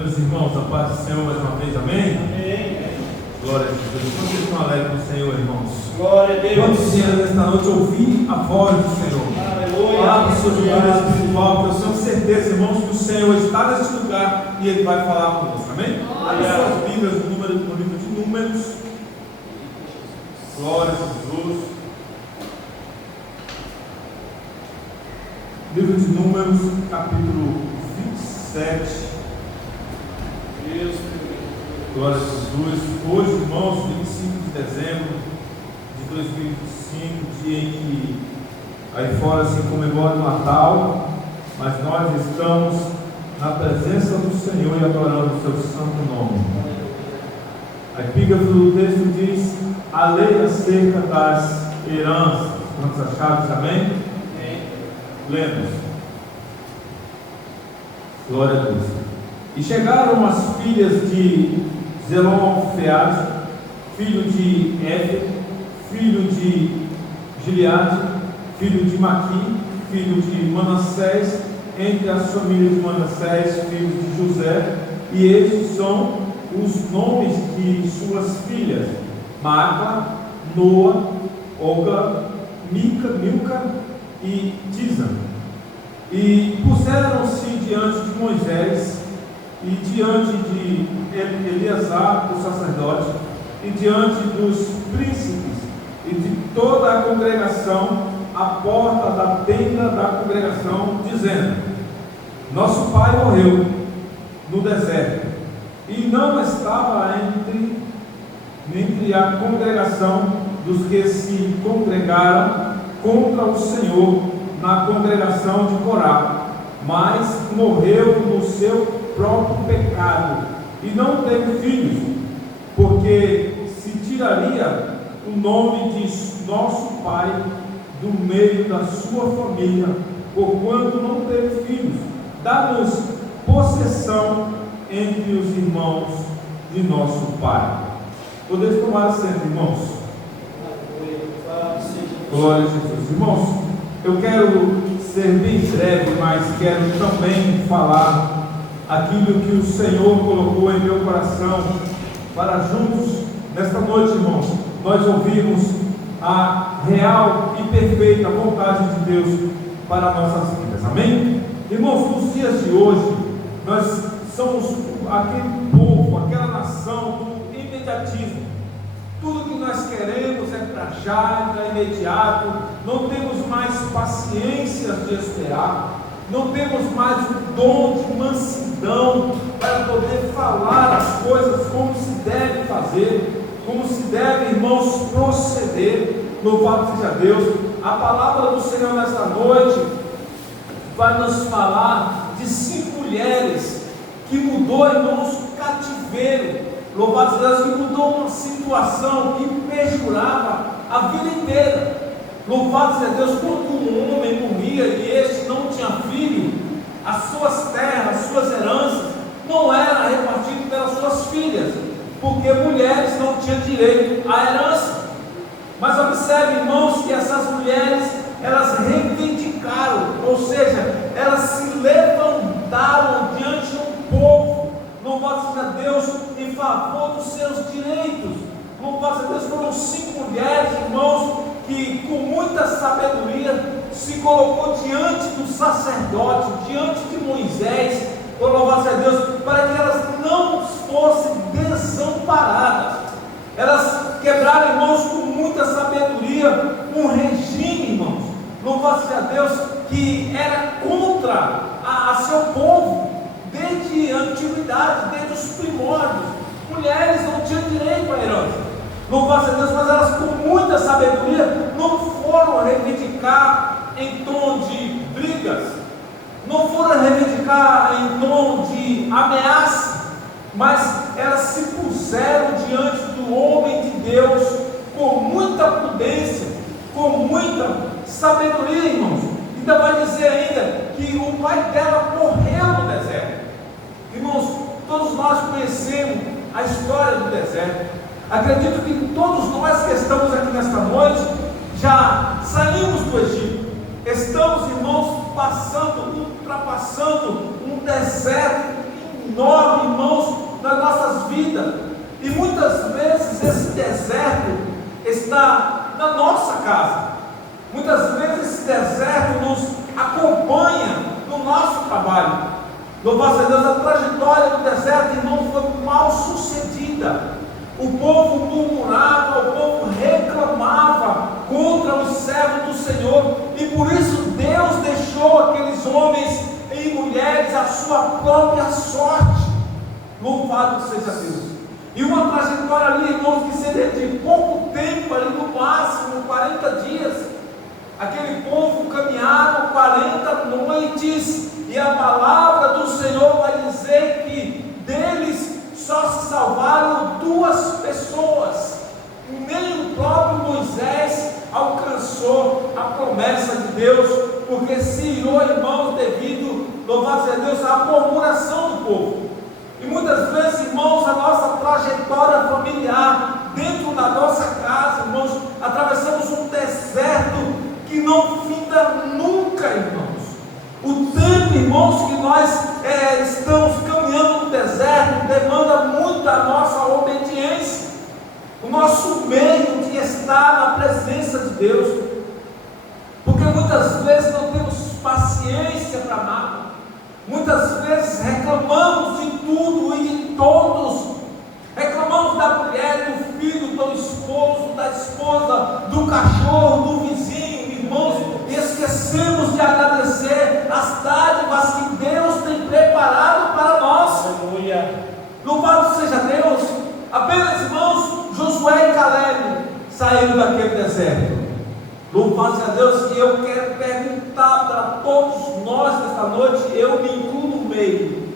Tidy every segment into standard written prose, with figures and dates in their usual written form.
Meus irmãos, a paz do Senhor mais uma vez, amém? Amém. Glória a Deus. Quantos estão alegres no Senhor, irmãos? Glória a Deus. Quantos vieram nesta noite ouvir a voz do Senhor? Aleluia. Abra suas Bíblias espiritual, porque eu tenho certeza, irmãos, que o Senhor está nesse lugar e Ele vai falar conosco, amém? Abra suas Bíblias no livro de Números. Glória a Jesus. Livro de Números, capítulo 27. Deus. Glória a Jesus. Hoje, irmãos, 25 de dezembro de 2025, dia em que aí fora se comemora o Natal, mas nós estamos na presença do Senhor e adorando o seu santo nome. A epígrafe do texto diz: a lei acerca das heranças. Quantos achados, amém? Amém. Lemos. Glória a Deus. E chegaram as filhas de Zelofeade, filho de Éfer, filho de Gileade, filho de Maqui, filho de Manassés, entre as famílias de Manassés, filho de José, e estes são os nomes de suas filhas: Macla, Noa, Olga, Milca e Tisa. E puseram-se diante de Moisés e diante de Eleazar, o sacerdote, e diante dos príncipes e de toda a congregação, à porta da tenda da congregação, dizendo: nosso pai morreu no deserto, e não estava entre a congregação dos que se congregaram contra o Senhor na congregação de Corá, mas morreu no seu próprio pecado e não teve filhos, porque se tiraria o nome de nosso pai do meio da sua família, porquanto não teve filhos. Dá-nos possessão entre os irmãos de nosso pai. Podemos tomar assento, irmãos? Glória a Jesus. Irmãos, eu quero ser bem breve, mas quero também falar aquilo que o Senhor colocou em meu coração, para juntos, nesta noite, irmãos, nós ouvirmos a real e perfeita vontade de Deus para nossas vidas, amém? Irmãos, nos dias de hoje, nós somos aquele povo, aquela nação do imediatismo. Tudo que nós queremos é para já, para imediato, não temos mais paciência de esperar, não temos mais o dom de mansidão para poder falar as coisas como se deve fazer, como se deve, irmãos, proceder. Louvado seja Deus. A palavra do Senhor nesta noite vai nos falar de 5 mulheres que mudou, irmãos, o cativeiro. Louvado seja Deus, que mudou uma situação que perdurava a vida inteira. Louvado seja Deus, quando um homem morria e este não tinha filho, as suas terras, as suas heranças não eram repartidas pelas suas filhas, porque mulheres não tinham direito à herança. Mas observe, irmãos, que essas mulheres, elas reivindicaram, ou seja, elas se levantaram diante do povo, louvado seja Deus, em favor dos seus direitos. Louvado seja Deus, foram 5 mulheres, irmãos, que com muita sabedoria se colocou diante do sacerdote, diante de Moisés, louvado seja Deus, para que elas não fossem desamparadas. Elas quebraram, irmãos, com muita sabedoria um regime, irmãos, louvado seja Deus, que era contra a seu povo, desde a antiguidade, desde os primórdios. Mulheres não tinham direito à herança. Louvado seja Deus, mas elas com muita sabedoria não foram reivindicar em tom de brigas, não foram reivindicar em tom de ameaça, mas elas se puseram diante do homem de Deus com muita prudência, com muita sabedoria, irmãos. Ainda vai dizer ainda que o pai dela morreu no deserto. Irmãos, todos nós conhecemos a história do deserto. Acredito que todos nós que estamos aqui nesta noite já saímos do Egito. Estamos, irmãos, ultrapassando um deserto enorme, irmãos, nas nossas vidas. E muitas vezes esse deserto está na nossa casa. Muitas vezes esse deserto nos acompanha no nosso trabalho. Louvado a Deus, a trajetória do deserto, irmão, foi mal sucedida. O povo murmurava, o povo reclamava contra os servos do Senhor, e por isso Deus deixou aqueles homens e mulheres a sua própria sorte. Louvado seja Deus. E uma trajetória ali, irmãos, que seria de pouco tempo, ali no máximo 40 dias. Aquele povo caminharam 40 noites, e a palavra do Senhor vai dizer que deles só se salvaram 2 pessoas. Nem o próprio Moisés alcançou a promessa de Deus, porque se irou, irmãos, devido, louvado seja Deus, à murmuração do povo. E muitas vezes, irmãos, a nossa trajetória familiar, dentro da nossa casa, irmãos, atravessamos um deserto que não finda nunca, irmãos. O tempo, irmãos, que nós estamos caminhando no deserto demanda muito da nossa obediência, o nosso meio de estar na presença de Deus, porque muitas vezes não temos paciência para nada, muitas vezes reclamamos de tudo e de todos, reclamamos da mulher, do filho, do esposo, da esposa, do cachorro, do vizinho, irmãos, e esquecemos de agradecer as dádivas que Deus tem preparado para nós. Aleluia. Louvado seja Deus. Apenas, irmãos, Josué e Caleb saíram daquele deserto. Louvado seja Deus. E eu quero perguntar para todos nós nesta noite, eu me incluo no meio: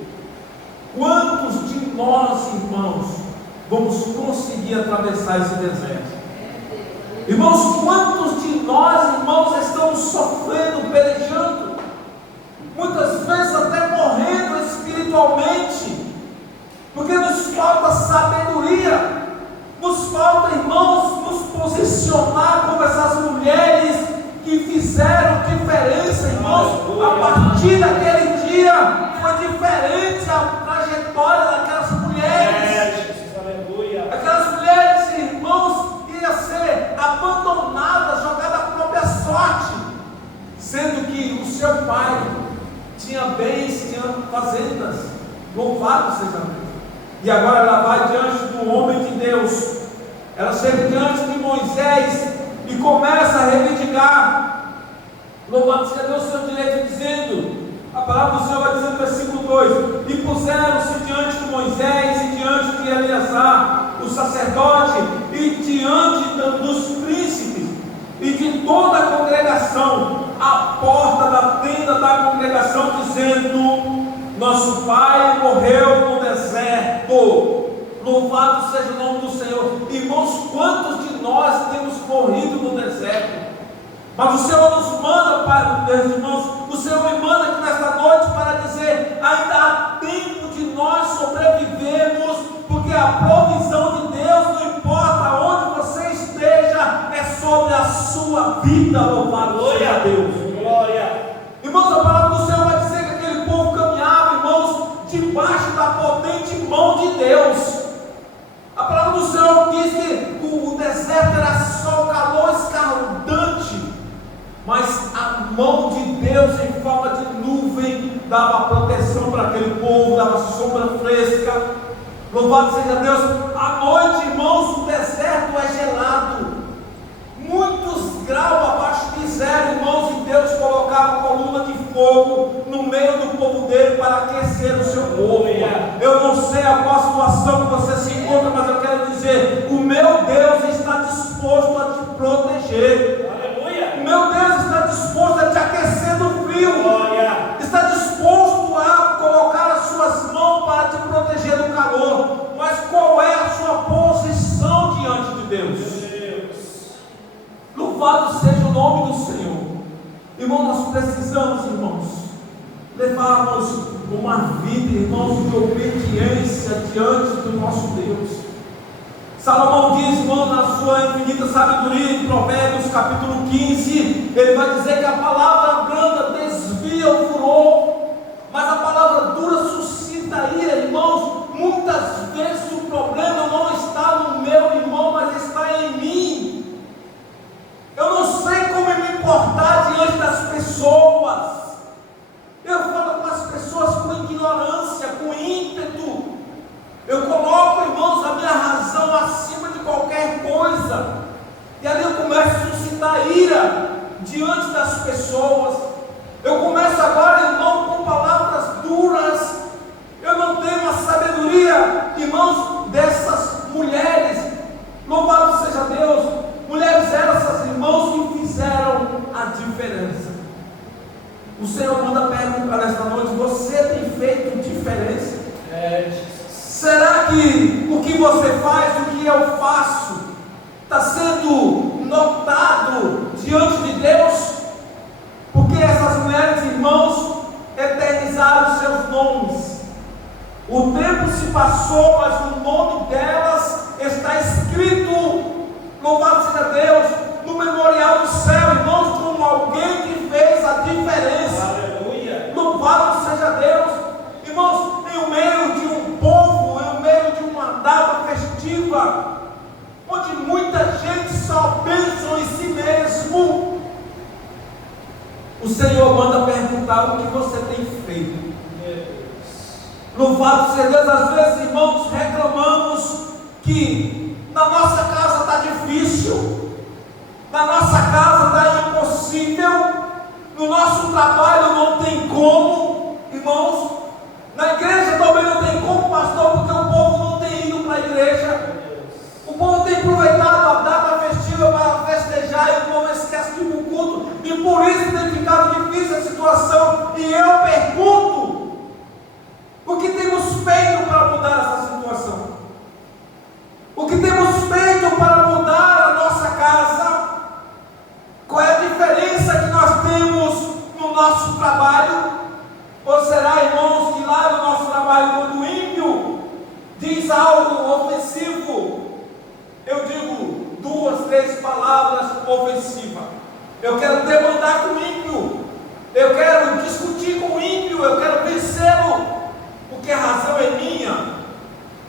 quantos de nós, irmãos, vamos conseguir atravessar esse deserto? Irmãos, quantos de nós, irmãos, estamos sofrendo, pelejando, muitas vezes até morrendo espiritualmente, porque nos falta sabedoria, nos falta, irmãos, nos posicionar como essas mulheres que fizeram diferença, irmãos. A partir daquele dia foi diferente a trajetória daquelas mulheres. Aquelas mulheres, irmãos, ia ser abandonada, jogada à própria sorte, sendo que o seu pai tinha bens, tinha fazendas. Louvado seja Deus. E agora ela vai diante do homem de Deus, ela chega diante de Moisés e começa a reivindicar, louvado seja Deus, o seu direito, dizendo, a palavra do Senhor vai dizer no versículo 2: e puseram-se diante de Moisés e diante de Eleazar, o sacerdote, e diante dos príncipes e de toda a congregação, à porta da tenda da congregação, dizendo: nosso pai morreu no deserto. Louvado seja o nome do Senhor. Irmãos, quantos de nós temos morrido no deserto? Mas o Senhor nos manda, meus irmãos, o Senhor me manda aqui nesta noite para dizer: ainda há tempo de nós sobrevivermos, porque a provisão de Deus, não importa onde você esteja, é sobre a sua vida. Louvado seja Deus. Glória. Irmãos, a palavra do Senhor vai dizer que aquele povo caminhava, irmãos, debaixo da potente mão de Deus. A palavra do Senhor diz que o deserto era só calor escaldante, mas a mão de Deus em forma de nuvem dava proteção para aquele povo, dava sombra fresca. Louvado seja Deus. À noite, irmãos, o deserto é gelado, muitos graus abaixo de zero, irmãos, e Deus colocava coluna de fogo no meio do povo dele para aquecer o seu povo. Eu não sei a qual situação que você se encontra, mas eu quero dizer: o meu Deus está disposto a te proteger. Aleluia. O meu Deus está disposto a te aquecer do frio. Glória. Está disposto a colocar as suas mãos para te proteger do calor. Mas qual é a sua posição diante de Deus? Louvado seja o nome do Senhor. Irmão, nós precisamos, irmãos, levarmos uma vida, irmãos, de obediência diante do nosso Deus. Salomão diz, irmão, na sua infinita sabedoria, em Provérbios capítulo 15, ele vai dizer que a palavra branda desvia o furor, mas a palavra dura suscita suscita ira, irmãos, muitas vezes o problema não está no meu irmão, mas está em mim. Eu não sei como me portar diante das pessoas. Eu falo com as pessoas com ignorância, com ímpeto. Eu coloco, irmãos, a minha razão acima de qualquer coisa. E ali eu começo a suscitar ira diante das pessoas. Eu começo agora, irmão, com palavras duras. Eu não tenho a sabedoria, irmãos, dessas mulheres. Louvado seja Deus. Mulheres essas, irmãos, que fizeram a diferença. O Senhor manda perguntar nesta noite: você tem feito diferença? Será que o que você faz, o que eu faço, está sendo notado diante de Deus? Porque essas mulheres, irmãos, eternizaram seus nomes. O tempo se passou, mas o nome delas está escrito, louvado seja Deus, no memorial do céu, irmãos, como alguém que fez a diferença. Aleluia. Louvado seja Deus. Irmãos, em meio de um povo, em meio de uma data festiva, onde muita gente só pensa em si mesmo, o Senhor manda perguntar o que você tem feito. Louvado seja Deus. Às vezes, irmãos, reclamamos que na nossa casa está difícil, na nossa casa está impossível, no nosso trabalho não tem como, irmãos, na igreja também não tem como, pastor, porque o povo não tem ido para a igreja. O povo tem aproveitado a data festiva para festejar e o povo esquece de ir para o culto, e por isso tem ficado difícil a situação. E eu pergunto: o que temos feito para mudar essa situação? O que temos feito para mudar a nossa casa? Qual é a diferença que nós temos no nosso trabalho? Ou será, irmãos, que lá no nosso trabalho, quando o ímpio diz algo ofensivo, eu digo 2, 3 palavras ofensivas, eu quero demandar com o ímpio, eu quero discutir com o ímpio, eu quero vencê-lo, porque a razão é minha.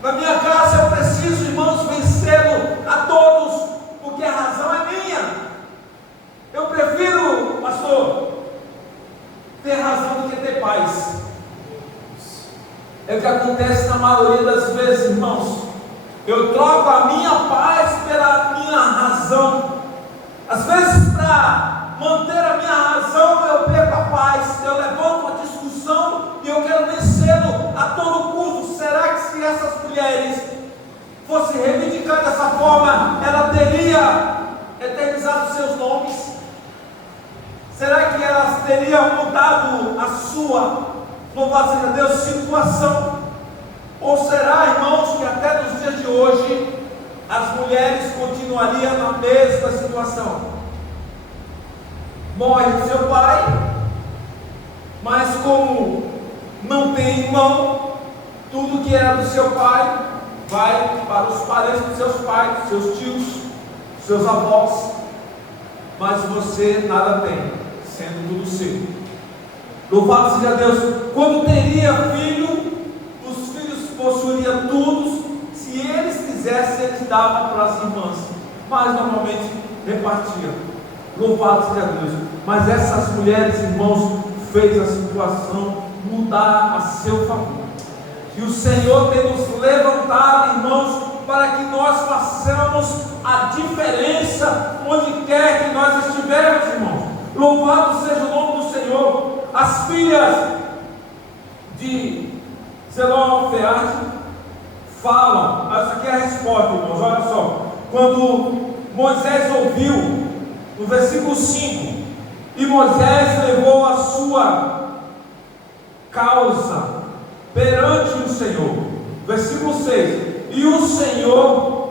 Na minha casa eu preciso, irmãos, vencê-lo a todos, porque a razão é minha. Eu prefiro, pastor, ter razão do que ter paz. É o que acontece na maioria das vezes, irmãos. Eu troco a minha paz pela minha razão. Às vezes, para manter a minha razão, eu perco a paz. Eu levanto uma discussão e eu quero vencê-lo a todo custo. Será que se essas mulheres fossem reivindicar dessa forma, ela teria eternizado seus nomes? Será que elas teriam mudado a sua, louvado seja Deus, situação? Ou será, irmãos, que até nos dias de hoje as mulheres continuariam na mesma situação? Morre seu pai, mas como não tem irmão, tudo que era do seu pai vai para os parentes dos seus pais, seus tios, seus avós, mas você nada tem, sendo tudo seu. Louvado seja Deus. Quando teria filho, os filhos possuiriam tudo. Se eles quisessem, eles davam para as irmãs, mas normalmente repartiam. Louvado seja Deus. Mas essas mulheres, irmãos, fez a situação mudar a seu favor. E o Senhor tem nos levantado, irmãos, para que nós façamos a diferença onde quer que nós estivermos, irmãos. Louvado seja o nome do Senhor. As filhas de Zelofeade falam, essa aqui é a resposta, irmãos, olha só. Quando Moisés ouviu, no versículo 5, e Moisés levou a sua causa perante o Senhor. Versículo 6, e o Senhor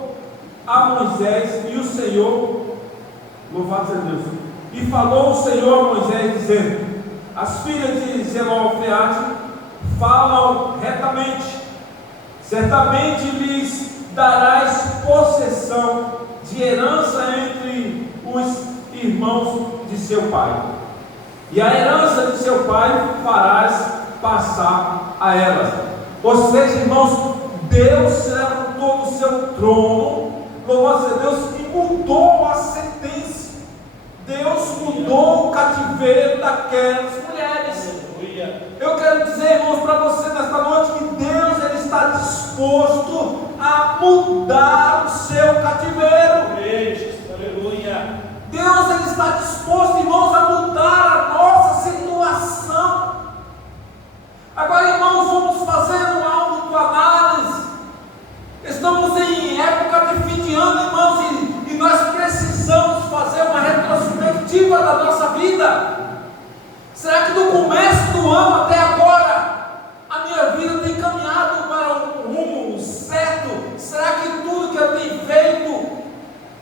a Moisés, e o Senhor, louvado seja Deus, e falou o Senhor a Moisés, dizendo: as filhas de Zelofeade falam retamente, certamente lhes darás possessão de herança entre os irmãos de seu pai, e a herança de seu pai farás passar a elas. Ou seja, irmãos, Deus levantou do seu trono, louvado seja Deus, e mudou a sentença. Deus mudou o cativeiro daquelas mulheres. Eu quero dizer, irmãos, para você nesta noite que Deus ele está disposto a mudar o seu cativeiro. Aleluia. Deus ele está disposto, irmãos, a mudar a nossa situação. Agora, irmãos, vamos fazer uma autoanálise. Estamos em época de fim de ano, irmãos, e nós precisamos fazer uma retrospectiva da nossa vida. Será que do começo do ano até agora a minha vida tem caminhado para um rumo certo? Será que tudo que eu tenho feito,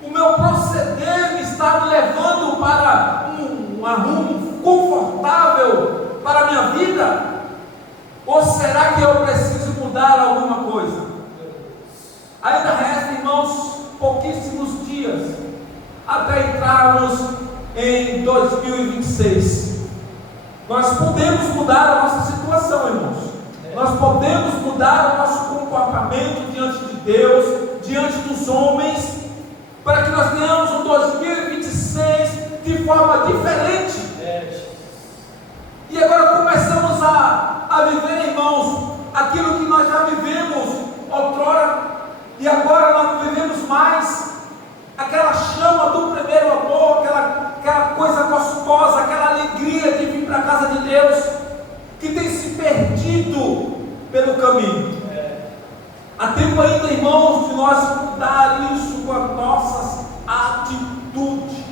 o meu proceder está me levando para um rumo confortável para a minha vida? Ou será que eu preciso mudar alguma coisa? Ainda resta, irmãos, pouquíssimos dias até entrarmos em 2026. Nós podemos mudar a nossa situação, irmãos. Nós podemos mudar o nosso comportamento diante de Deus, diante dos homens, para que nós tenhamos um 2026 de forma diferente. E agora começamos a viver, irmãos, aquilo que nós já vivemos outrora, e agora nós não vivemos mais aquela chama do primeiro amor, aquela coisa gostosa, aquela alegria de vir para a casa de Deus, que tem se perdido pelo caminho. Há tempo ainda, irmãos, de nós mudar isso com as nossas atitudes.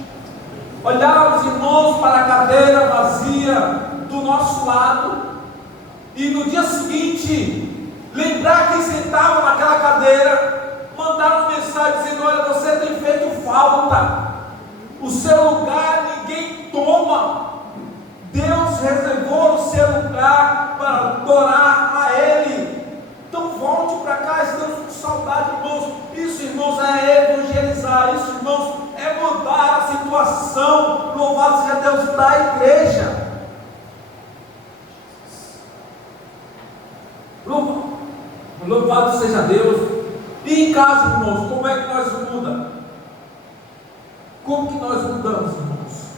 Olharmos, irmãos, para a cadeira vazia do nosso lado e no dia seguinte lembrar quem sentava naquela cadeira, mandar uma mensagem dizendo: olha, você tem feito falta, o seu lugar ninguém toma, Deus reservou o seu lugar para adorar a Ele, então volte para cá, estamos com saudade, irmãos. Isso, irmãos, é evangelizar, isso, irmãos, é mudar a situação, louvado seja Deus, da igreja. Louvado seja Deus. E em casa, irmãos, como é que nós mudamos? Como que nós mudamos, irmãos?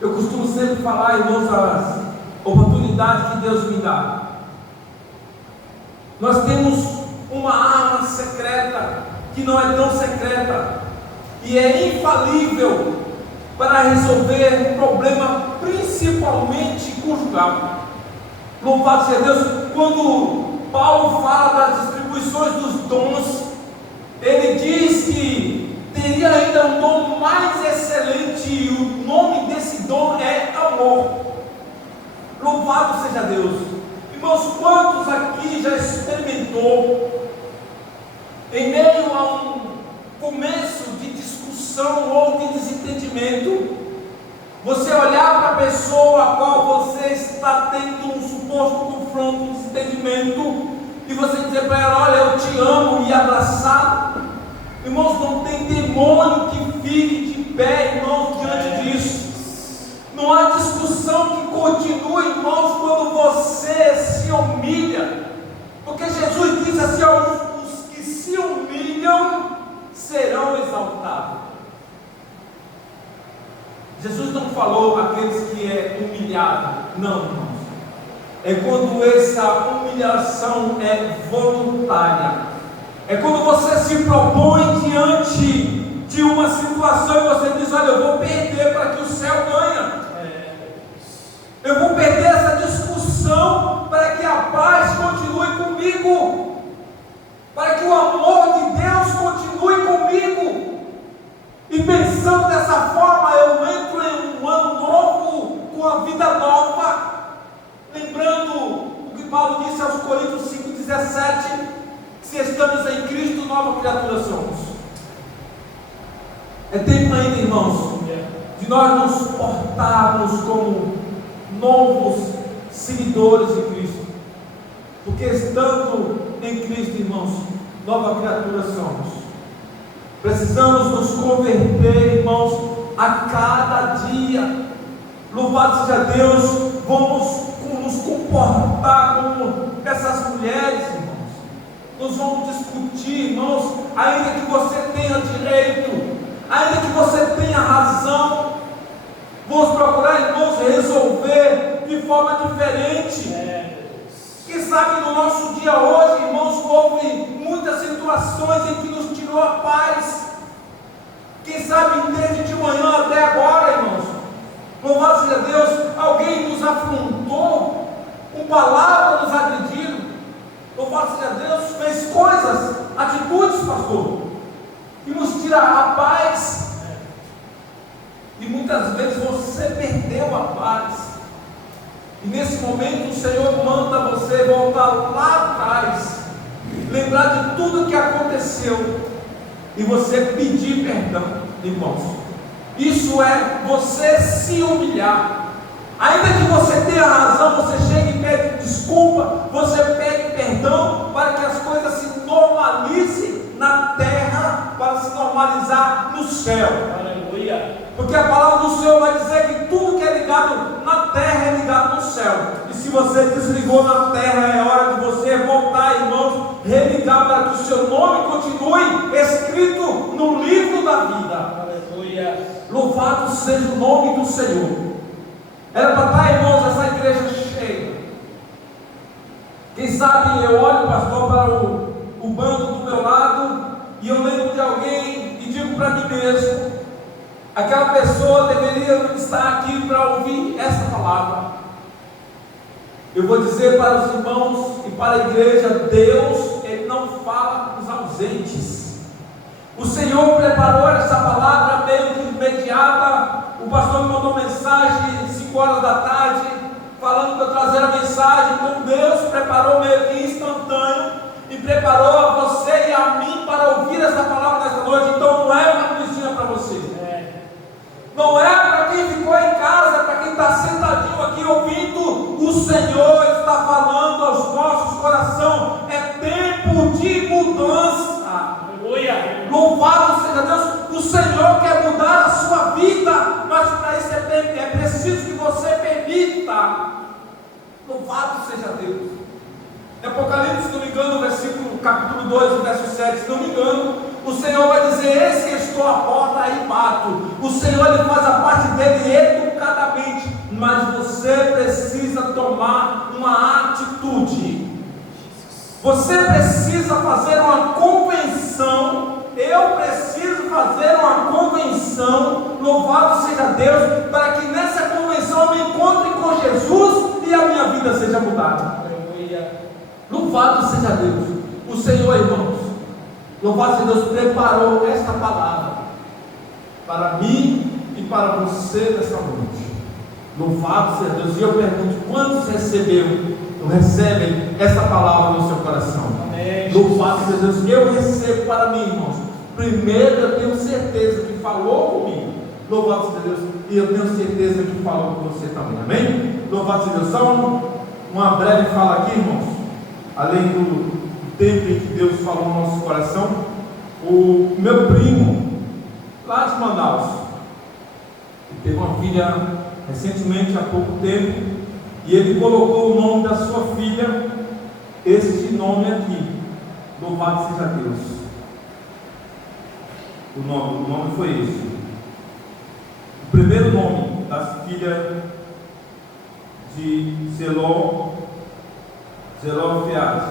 Eu costumo sempre falar, irmãos, as oportunidades que Deus me dá. Nós temos uma arma secreta, que não é tão secreta, e é infalível para resolver um problema, principalmente conjugal. Louvado seja Deus. Quando Paulo fala das distribuições dos dons, ele diz que teria ainda um dom mais excelente, e o nome desse dom é amor. Louvado seja Deus. Irmãos, quantos aqui já experimentou, em meio a um começo de discussão ou de desentendimento, você olhar para a pessoa a qual você está tendo um suposto confronto, um desentendimento, e você dizer para ela: olha, eu te amo, e abraçar? Irmãos, não tem demônio que fique de pé, irmãos, diante disso. Não há discussão que continue, irmãos, quando você se humilha, porque Jesus disse assim: os que se humilham serão exaltados. Jesus não falou aqueles que é humilhado, não, irmãos. É quando essa humilhação é voluntária. É quando você se propõe diante de uma situação e você diz: olha, eu vou perder para que o céu ganhe. Eu vou perder essa discussão para que a paz continue comigo, para que o amor de Deus continue comigo. E pensando dessa forma, eu entro em um ano novo, com a vida nova, lembrando o que Paulo disse aos Coríntios 5,17, que se estamos em Cristo, nova criatura somos. É tempo ainda, irmãos, de nós nos portarmos como novos seguidores de Cristo, porque estando em Cristo, irmãos, nova criatura somos. Precisamos nos converter, irmãos, a cada dia. Louvado seja Deus. Vamos nos comportar como dessas mulheres, irmãos. Nós vamos discutir, irmãos, ainda que você tenha direito, ainda que você tenha razão, vamos procurar, irmãos, resolver de forma diferente. Quem sabe no nosso dia hoje, irmãos, houve muitas situações em que nos tirou a paz. Quem sabe desde de manhã até agora, irmãos, louvado seja Deus, alguém nos afrontou, com palavras nos agrediram, louvado seja Deus, fez coisas, atitudes, pastor, que nos tira a paz. E muitas vezes você perdeu a paz. E nesse momento o Senhor manda você voltar lá atrás, lembrar de tudo que aconteceu e você pedir perdão, irmãos. Isso é você se humilhar. Ainda que você tenha razão, você chegue e pede desculpa, você pede perdão para que as coisas se normalizem na terra, para se normalizar no céu. Aleluia. Porque a palavra do Senhor vai dizer que tudo que é ligado na terra é ligado no céu. E se você desligou na terra, é hora de você voltar, irmãos, religar para que o seu nome continue escrito no livro da vida. Aleluia. Louvado seja o nome do Senhor. Era para estar, irmãos, essa igreja cheia. Quem sabe eu olho, pastor, para o banco do meu lado e eu lembro de alguém e digo para mim mesmo: aquela pessoa deveria estar aqui para ouvir essa palavra. Eu vou dizer para os irmãos e para a igreja: Deus, Ele não fala com os ausentes. O Senhor preparou essa palavra meio que imediata. O pastor me mandou mensagem 5 horas da tarde, falando para eu trazer a mensagem. Então Deus preparou meio que instantâneo e preparou a você e a mim para ouvir essa palavra nesta noite. Então não é uma coisinha para você. Não é para quem ficou em casa, para quem está sentadinho aqui ouvindo. O Senhor está falando aos nossos corações. É tempo de mudança. Aleluia. Louvado seja Deus. O Senhor quer mudar a sua vida, mas para isso é preciso que você permita. Louvado seja Deus. Em Apocalipse, se não me engano, versículo capítulo 2, verso 7, se não me engano, o Senhor vai dizer: eis que estou à porta e bato. O Senhor, Ele faz a parte dele educadamente, mas você precisa tomar uma atitude. Você precisa fazer uma convenção. Eu preciso fazer uma convenção. Louvado seja Deus, para que nessa convenção eu me encontre com Jesus e a minha vida seja mudada. Aleluia. Louvado seja Deus. O Senhor, irmãos, louvado seja Deus, preparou esta palavra para mim e para você nesta noite. Louvado seja Deus. E eu pergunto: quantos recebem esta palavra no seu coração? Amém. Louvado seja Deus. Eu recebo para mim, irmãos. Primeiro, eu tenho certeza que falou comigo. Louvado seja Deus. E eu tenho certeza que falou com você também. Amém? Louvado seja Deus. Só uma breve fala aqui, irmãos. Além do tempo em que Deus falou no nosso coração. O meu primo, lá de Manaus, ele teve uma filha recentemente, há pouco tempo, e ele colocou o nome da sua filha, este nome aqui. Louvado seja Deus. O nome foi esse. O primeiro nome da filha de Zelofeade,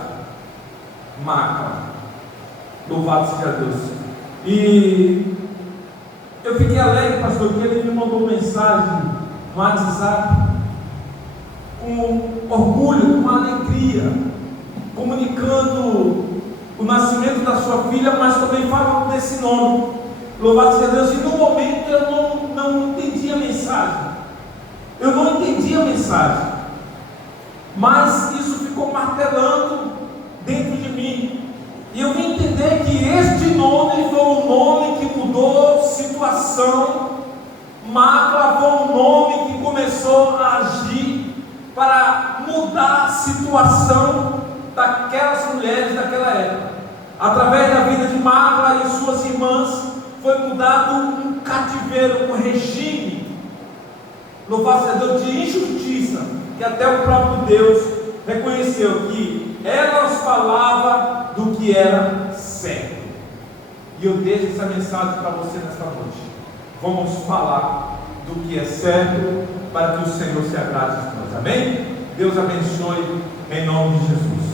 Maca. Louvado seja Deus. E eu fiquei alegre, pastor, que ele me mandou mensagem no WhatsApp, com orgulho, com alegria, comunicando o nascimento da sua filha, mas também falando desse nome. Louvado seja Deus. E no momento eu não entendi a mensagem. Eu não entendi a mensagem, mas isso ficou martelando dentro de mim. E eu vim entender que este nome foi um nome que mudou situação. Macla foi um nome que começou a agir para mudar a situação daquelas mulheres daquela época. Através da vida de Macla e suas irmãs, foi mudado um cativeiro, um regime, louvado seja Deus, de injustiça, que até o próprio Deus reconheceu que ela nos falava do que era certo. E eu deixo essa mensagem para você nesta noite. Vamos falar do que é certo, para que o Senhor se agrade de nós. Amém? Deus abençoe em nome de Jesus.